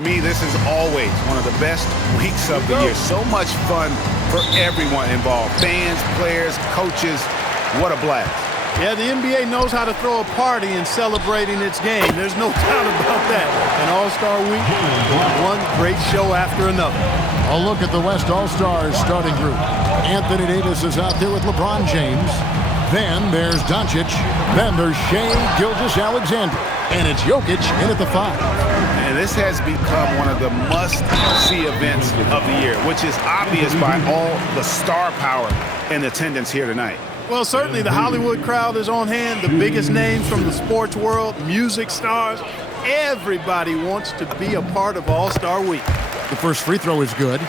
For me, this is always one of the best weeks of the year. So much fun for everyone involved. Fans, players, coaches. What a blast. Yeah, the NBA knows how to throw a party in celebrating its game. There's no doubt about that. And All-Star Week, one great show after another. A look at the West All-Stars starting group. Anthony Davis is out there with LeBron James. Then there's Doncic. Then there's Shai Gilgeous-Alexander. And it's Jokic in at the 5. And this has become one of the must-see events of the year, which is obvious by all the star power and attendance here tonight. Well, certainly the Hollywood crowd is on hand. The biggest names from the sports world, music stars. Everybody wants to be a part of All-Star Week. The first free throw is good.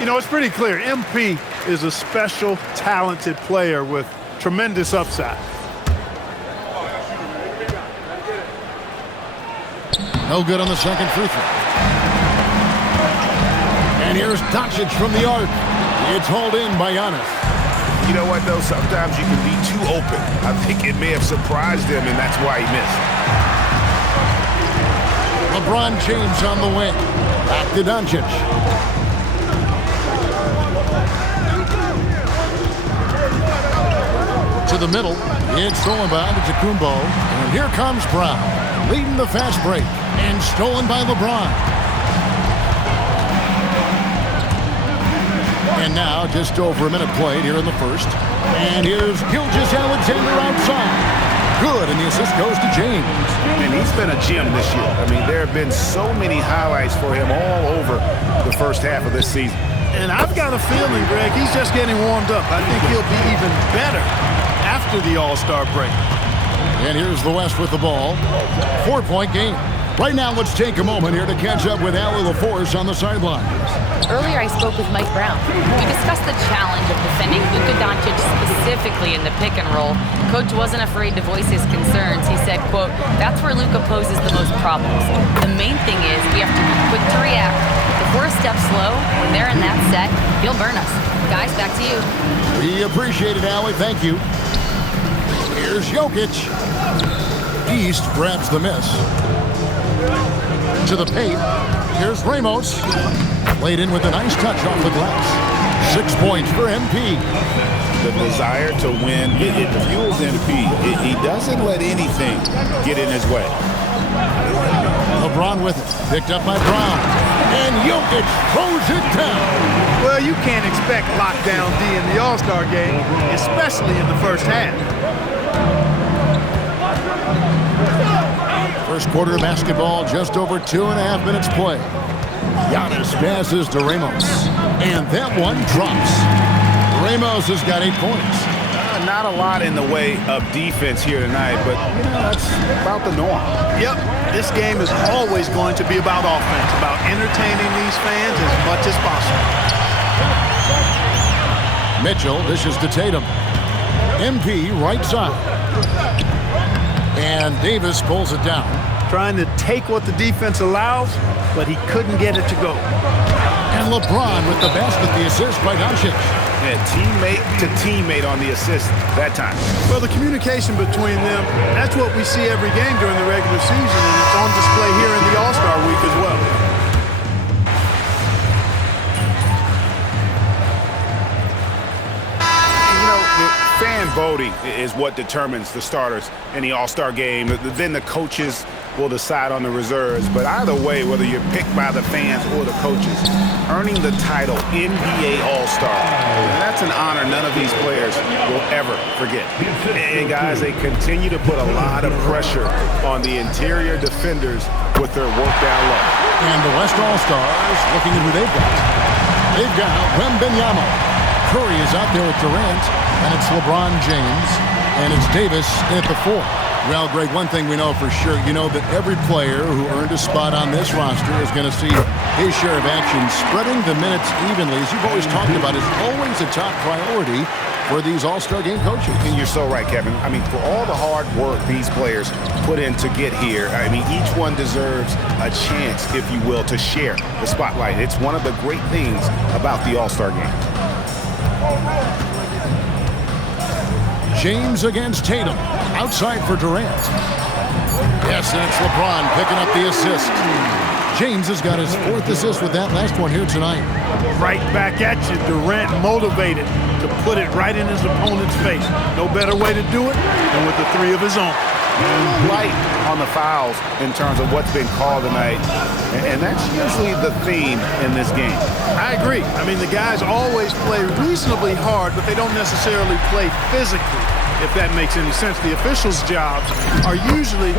You know, it's pretty clear. MP is a special, talented player with tremendous upside. No good on the second free throw. And here's Doncic from the arc. It's hauled in by Giannis. You know what, though? Sometimes you can be too open. I think it may have surprised him, and that's why he missed. LeBron James on the wing. Back to Doncic. To the middle. It's stolen by Antetokounmpo. And here comes Brown, leading the fast break. And stolen by LeBron. And now just over a minute played here in the first. And here's Gilgeous-Alexander outside. Good, and the assist goes to James. And he's been a gem this year. I mean, there have been so many highlights for him all over the first half of this season. And I've got a feeling, Greg, he's just getting warmed up. I think he'll be even better after the All-Star break. And here's the West with the ball. 4-point game. Right now, let's take a moment here to catch up with Allie LaForce on the sidelines. Earlier, I spoke with Mike Brown. We discussed the challenge of defending Luka Doncic specifically in the pick and roll. Coach wasn't afraid to voice his concerns. He said, quote, "That's where Luka poses the most problems. The main thing is we have to be quick to react. If we're a step slow, when they're in that set, he'll burn us." Guys, back to you. We appreciate it, Allie. Thank you. Here's Jokic. East grabs the miss. To the paint. Here's Ramos. Laid in with a nice touch off the glass. 6 points for MP. The desire to win, it fuels MP. He doesn't let anything get in his way. LeBron with it. Picked up by Brown. And Jokic throws it down. Well, you can't expect lockdown D in the All-Star game, especially in the first half. First quarter of basketball, just over 2.5 minutes play. Giannis passes to Ramos. And that one drops. Ramos has got 8 points. Not a lot in the way of defense here tonight, but you know, that's about the norm. Yep, this game is always going to be about offense, about entertaining these fans as much as possible. Mitchell dishes to Tatum. MP right side. And Davis pulls it down. Trying to take what the defense allows, but he couldn't get it to go. And LeBron with the basket, the assist by Doncic. And teammate to teammate on the assist that time. Well, the communication between them, that's what we see every game during the regular season, and it's on display here in the All-Star Week as well. Fan voting is what determines the starters in the All-Star game. Then the coaches will decide on the reserves. But either way, whether you're picked by the fans or the coaches, earning the title NBA All-Star, that's an honor none of these players will ever forget. And guys, they continue to put a lot of pressure on the interior defenders with their work down low. And the West All-Stars looking at who they've got. They've got Wembanyama. Curry is out there with Durant, and it's LeBron James, and it's Davis at the 4. Well, Greg, one thing we know for sure, you know that every player who earned a spot on this roster is going to see his share of action. Spreading the minutes evenly, as you've always talked about, is always a top priority for these All-Star game coaches. And you're so right, Kevin. I mean, for all the hard work these players put in to get here, I mean, each one deserves a chance, if you will, to share the spotlight. It's one of the great things about the All-Star game. James against Tatum. Outside for Durant. Yes, and it's LeBron picking up the assist. James has got his 4th assist with that last one here tonight. Right back at you. Durant motivated to put it right in his opponent's face. No better way to do it than with the 3 of his own. Light on the fouls in terms of what's been called tonight, and that's usually the theme in this game. I agree. I mean, the guys always play reasonably hard, but they don't necessarily play physically, if that makes any sense. The officials' jobs are usually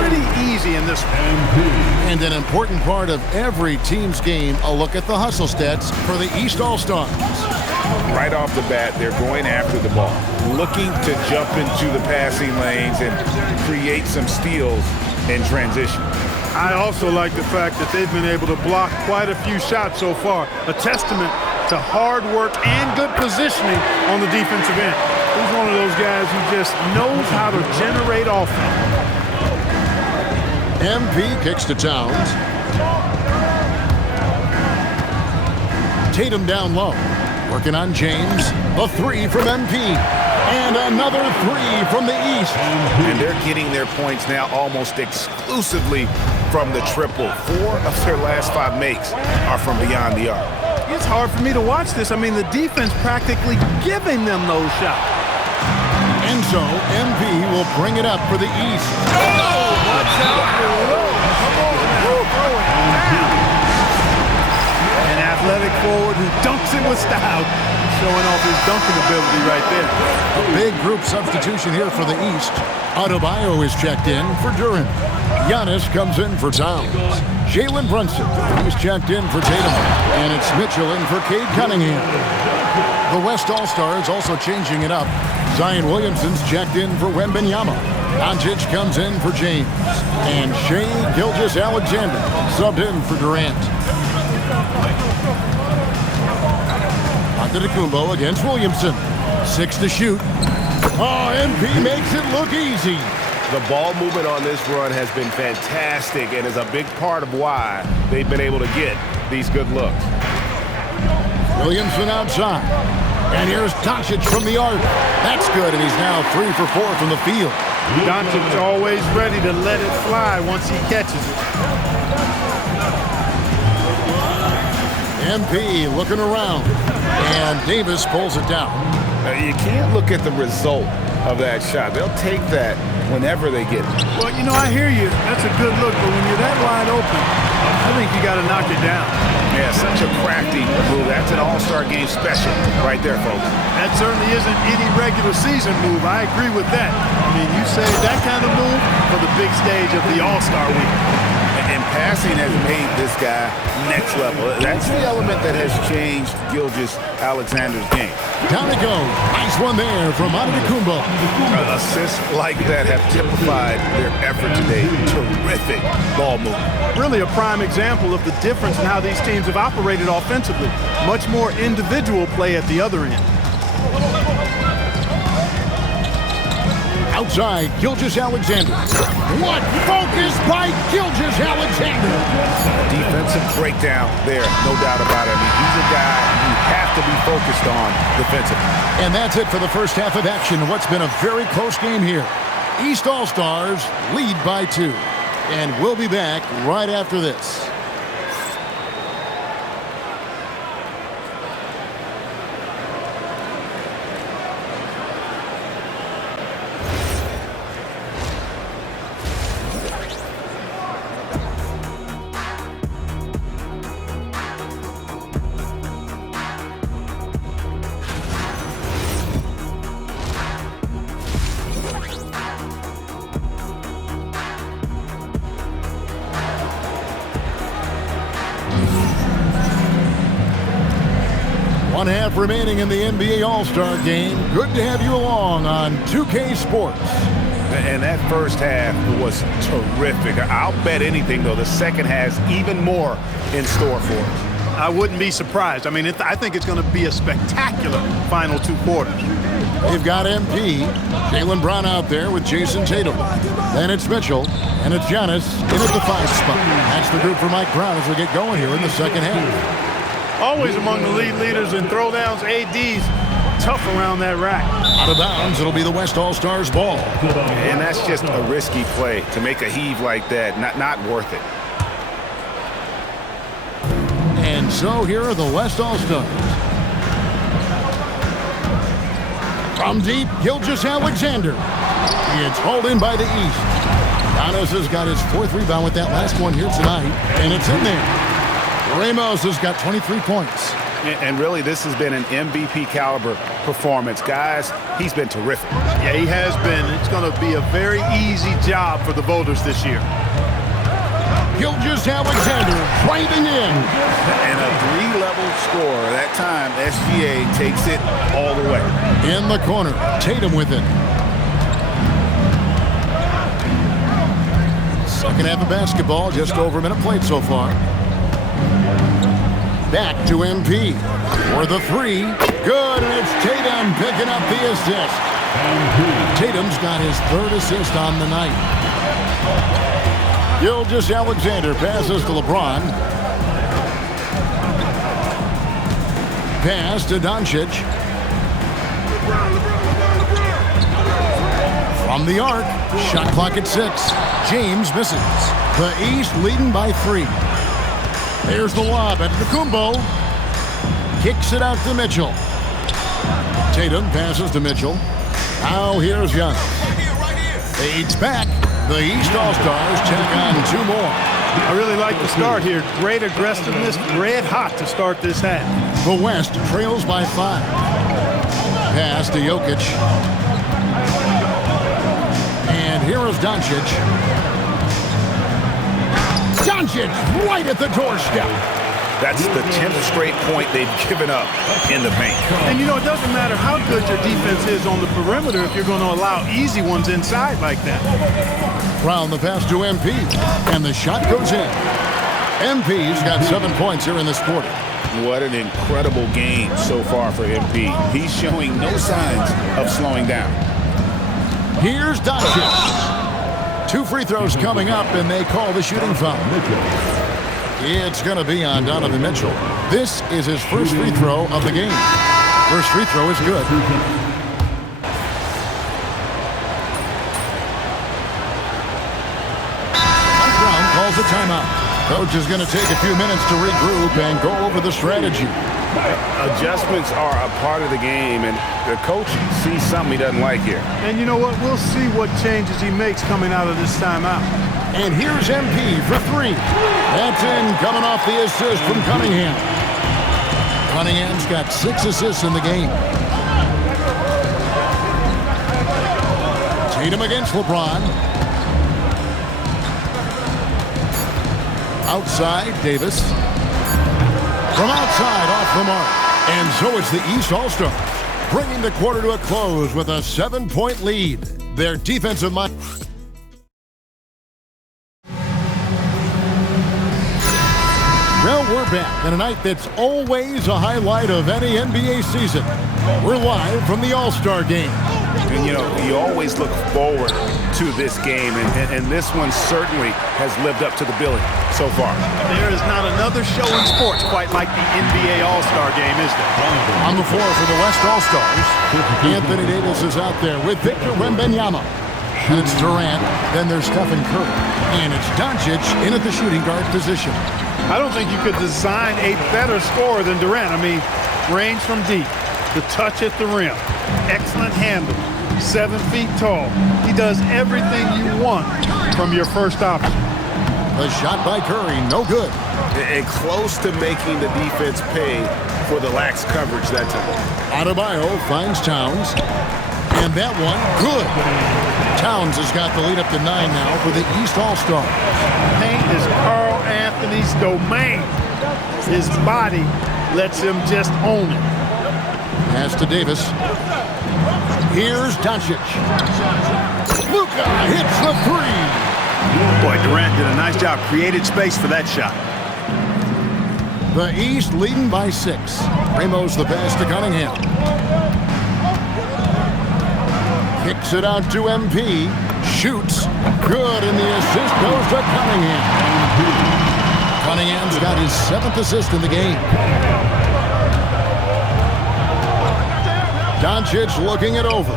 pretty easy in this one. And an important part of every team's game, a look at the hustle stats for the East All-Stars. Right off the bat, they're going after the ball, looking to jump into the passing lanes and create some steals in transition. I also like the fact that they've been able to block quite a few shots so far, a testament to hard work and good positioning on the defensive end. He's one of those guys who just knows how to generate offense. MP kicks to Towns. Tatum down low. Working on James. The 3 from MP. And another 3 from the East. And they're getting their points now almost exclusively from the triple. 4 of their last 5 makes are from beyond the arc. It's hard for me to watch this. I mean, the defense practically giving them those shots. And so, MP will bring it up for the East. Watch out below. Come on now. Throw it down. An athletic forward who dunks it with style. Showing off his dunking ability right there. A big group substitution here for the East. Adebayo is checked in for Durant. Giannis comes in for Towns. Jalen Brunson, he's checked in for Tatum. And it's Mitchell in for Cade Cunningham. The West All-Stars also changing it up. Zion Williamson's checked in for Wembanyama. Doncic comes in for James. And Shai Gilgeous-Alexander subbed in for Durant. Antetokounmpo against Williamson. 6 to shoot. Oh, MP makes it look easy. The ball movement on this run has been fantastic and is a big part of why they've been able to get these good looks. Williamson outside. And here's Doncic from the arc. That's good, and he's now 3 for 4 from the field. Doncic's always ready to let it fly once he catches it. MP looking around. And Davis pulls it down. You can't look at the result of that shot. They'll take that whenever they get it. Well, you know, I hear you. That's a good look, but when you're that wide open, I think you got to knock it down. Yeah, such a crafty move. That's an all-star game special right there, folks. That certainly isn't any regular season move. I agree with that. I mean, you say that kind of move for the big stage of the All-Star week. And passing has made this guy next level. That's the element that has changed Gilgeous-Alexander's game. Down it goes. Nice one there from Antetokounmpo. Assists like that have typified their effort today. Terrific ball movement. Really a prime example of the difference in how these teams have operated offensively. Much more individual play at the other end. Outside, Gilgeous-Alexander. What focus by Gilgeous-Alexander. Defensive breakdown there, no doubt about it. I mean, he's a guy you have to be focused on defensively. And that's it for the first half of action. What's been a very close game here. East All-Stars lead by 2. And we'll be back right after this. One half remaining in the NBA All-Star Game. Good to have you along on 2K Sports. And that first half was terrific. I'll bet anything, though, the second has even more in store for us. I wouldn't be surprised. I mean, I think it's going to be a spectacular final 2 quarters. They've got MP, Jaylen Brown out there with Jason Tatum. Then it's Mitchell, and it's Giannis in at the 5 spot. That's the group for Mike Brown as we get going here in the second half. Always among the lead leaders in throwdowns, ADs, tough around that rack. Out of bounds, it'll be the West All-Stars ball. And that's just a risky play to make a heave like that. Not worth it. And so here are the West All-Stars. From deep, Gilgeous-Alexander. It's hauled in by the East. Giannis has got his 4th rebound with that last one here tonight, and it's in there. Ramos has got 23 points. And really, this has been an MVP caliber performance. Guys, he's been terrific. Yeah, he has been. It's going to be a very easy job for the voters this year. Gilgeous-Alexander driving in. And a 3-level score. That time, SGA takes it all the way. In the corner, Tatum with it. Second half of basketball, just over a minute played so far. Back to MP for the 3. Good, and it's Tatum picking up the assist. Tatum's got his 3rd assist on the night. Gilgeous-Alexander passes to LeBron. Pass to Doncic. From the arc, shot clock at 6. James misses. The East leading by 3. There's the lob at Antetokounmpo. Kicks it out to Mitchell. Tatum passes to Mitchell. Now here's Giannis. Fades back. The East All-Stars check on 2 more. I really like the start here. Great aggressiveness, red hot to start this half. The West trails by 5. Pass to Jokic. And here is Doncic. Doncic right at the doorstep. That's the 10th straight point they've given up in the paint. And you know, it doesn't matter how good your defense is on the perimeter if you're going to allow easy ones inside like that. Brown the pass to MP. And the shot goes in. MP's got 7 points here in this quarter. What an incredible game so far for MP. He's showing no signs of slowing down. Here's Doncic. 2 free throws coming up, and they call the shooting foul. It's going to be on Donovan Mitchell. This is his first free throw of the game. First free throw is good. Mike Brown calls a timeout. Coach is going to take a few minutes to regroup and go over the strategy. Adjustments are a part of the game, and the coach sees something he doesn't like here. And you know what? We'll see what changes he makes coming out of this timeout. And here's MP for 3. That's in, coming off the assist from Cunningham. Cunningham's got 6 assists in the game. Tatum against LeBron. Outside, Davis. From outside, off the mark. And so it's the East All-Stars, bringing the quarter to a close with a 7-point lead. Their defensive mind. Well, we're back in a night that's always a highlight of any NBA season. We're live from the All-Star Game. And, you know, you always look forward to this game, and this one certainly has lived up to the billing so far. There is not another show in sports quite like the NBA All-Star Game, is there? On the floor for the West All-Stars, Anthony Davis is out there with Victor Wembanyama. And it's Durant, then there's Stephen Curry, and it's Doncic in at the shooting guard position. I don't think you could design a better scorer than Durant. I mean, range from deep, the touch at the rim, excellent handle, 7 feet tall. He does everything you want from your first option. The shot by Curry, no good. And close to making the defense pay for the lax coverage that time. Adebayo finds Towns, and that one, good. Towns has got the lead up to 9 now for the East All-Stars. Paint is Carl Anthony's domain. His body lets him just own it. Pass to Davis. Here's Doncic. Luka hits the 3. Boy, Durant did a nice job. Created space for that shot. The East leading by 6. Ramos the pass to Cunningham. Kicks it out to MP. Shoots. Good, and the assist goes to Cunningham. Cunningham's got his 7th assist in the game. Doncic looking it over.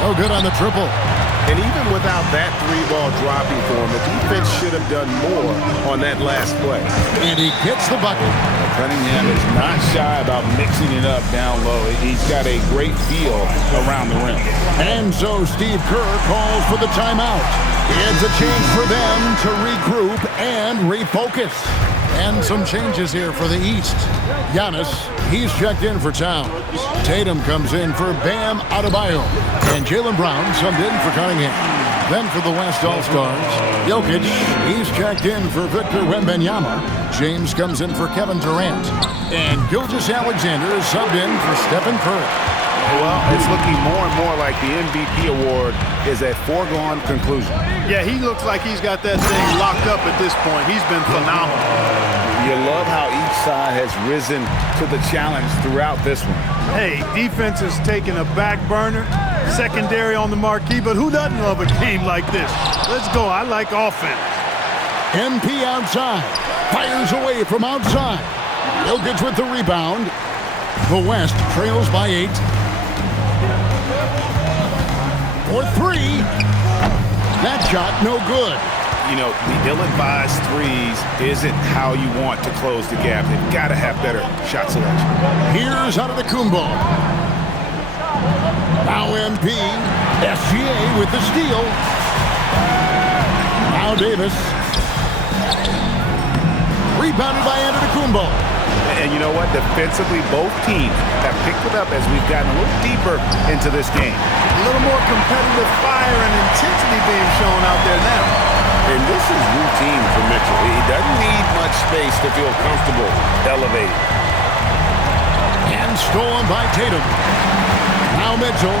No good on the triple. And even without that three-ball dropping for him, the defense should have done more on that last play. And he gets the bucket. Cunningham is not shy about mixing it up down low. He's got a great feel around the rim. And so Steve Kerr calls for the timeout. It's a chance for them to regroup and refocus. And some changes here for the East. Giannis, he's checked in for Towns. Tatum comes in for Bam Adebayo. And Jaylen Brown subbed in for Cunningham. Then for the West All-Stars, Jokic, he's checked in for Victor Wembanyama. James comes in for Kevin Durant. And Gilgeous-Alexander is subbed in for Stephen Curry. Well, it's looking more and more like the MVP award is a foregone conclusion. Yeah, he looks like he's got that thing locked up at this point. He's been phenomenal. You love how each side has risen to the challenge throughout this one. Hey, defense is taking a back burner, secondary on the marquee, but who doesn't love a game like this? Let's go. I like offense. MP outside. Fires away from outside. Jokic with the rebound. The West trails by 8. For 3. That shot no good. You know, the ill-advised threes isn't how you want to close the gap. They've got to have better shot selection. Here's Antetokounmpo. Now MP. SGA with the steal. Now Davis. Rebounded by Antetokounmpo. And you know what? Defensively, both teams have picked it up as we've gotten a little deeper into this game. A little more competitive fire and intensity being shown out there now. And this is routine for Mitchell. He doesn't need much space to feel comfortable elevating. And stolen by Tatum. Now Mitchell.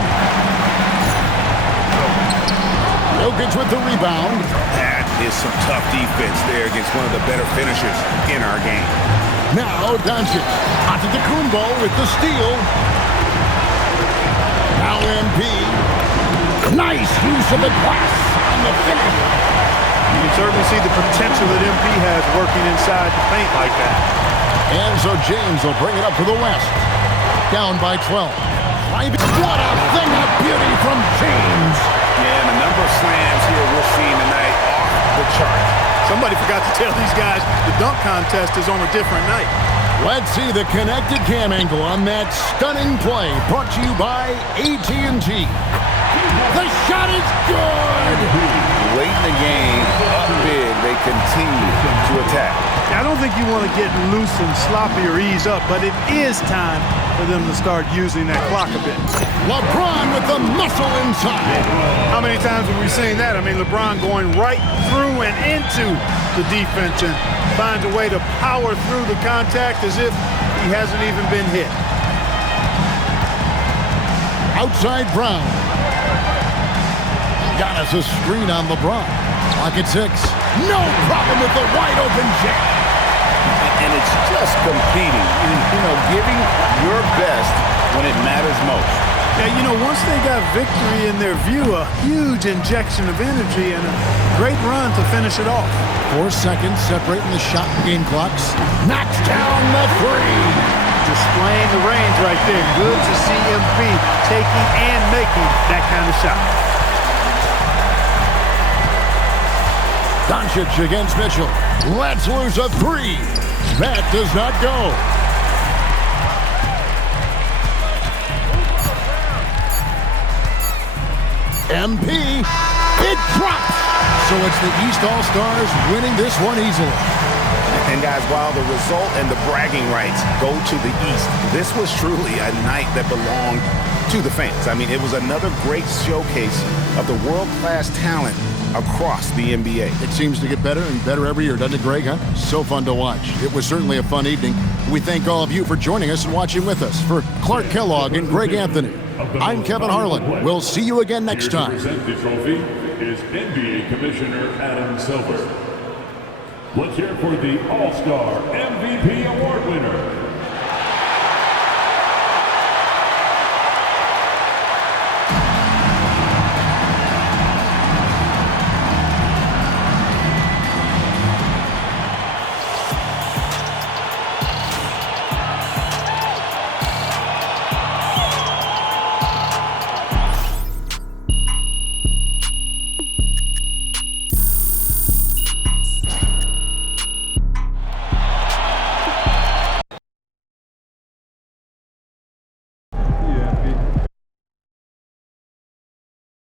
Jokic with the rebound. That is some tough defense there against one of the better finishers in our game. Now Doncic. Antetokounmpo with the steal. Now MP. Nice use of the glass on the finish. You can certainly see the potential that MP has working inside the paint like that. And so James will bring it up to the West. Down by 12. What a thing of beauty from James. Yeah, and the number of slams here we're seeing tonight off the chart. Somebody forgot to tell these guys the dunk contest is on a different night. Let's see the connected cam angle on that stunning play brought to you by AT&T. The shot is good. Late in the game, up big, they continue to attack. I don't think you want to get loose and sloppy or ease up, but it is time for them to start using that clock a bit. LeBron with the muscle inside. How many times have we seen that? I mean, LeBron going right through and into the defense and finds a way to power through the contact as if he hasn't even been hit. Outside Brown. Giannis' screen on LeBron. Clock at 6. No problem with the wide open jam. And it's just competing, you know, giving your best when it matters most. Yeah, you know, once they got victory in their view, a huge injection of energy and a great run to finish it off. 4 seconds separating the shot and game clocks. Knocks down the 3. Displaying the range right there. Good to see MP taking and making that kind of shot. Doncic against Mitchell. Let's lose a 3. That does not go. MP. It drops. So it's the East All-Stars winning this one easily. And guys, while the result and the bragging rights go to the East, this was truly a night that belonged to the fans. I mean, it was another great showcase of the world-class talent across the NBA. It seems to get better and better every year, doesn't it, Greg? Huh? So fun to watch. It was certainly a fun evening. We thank all of you for joining us and watching with us. For Clark Kellogg and Greg Anthony, I'm Kevin Harlan. We'll see you again next time. Here to present the trophy is NBA Commissioner Adam Silver. Let's hear for the All-Star MVP Award winner,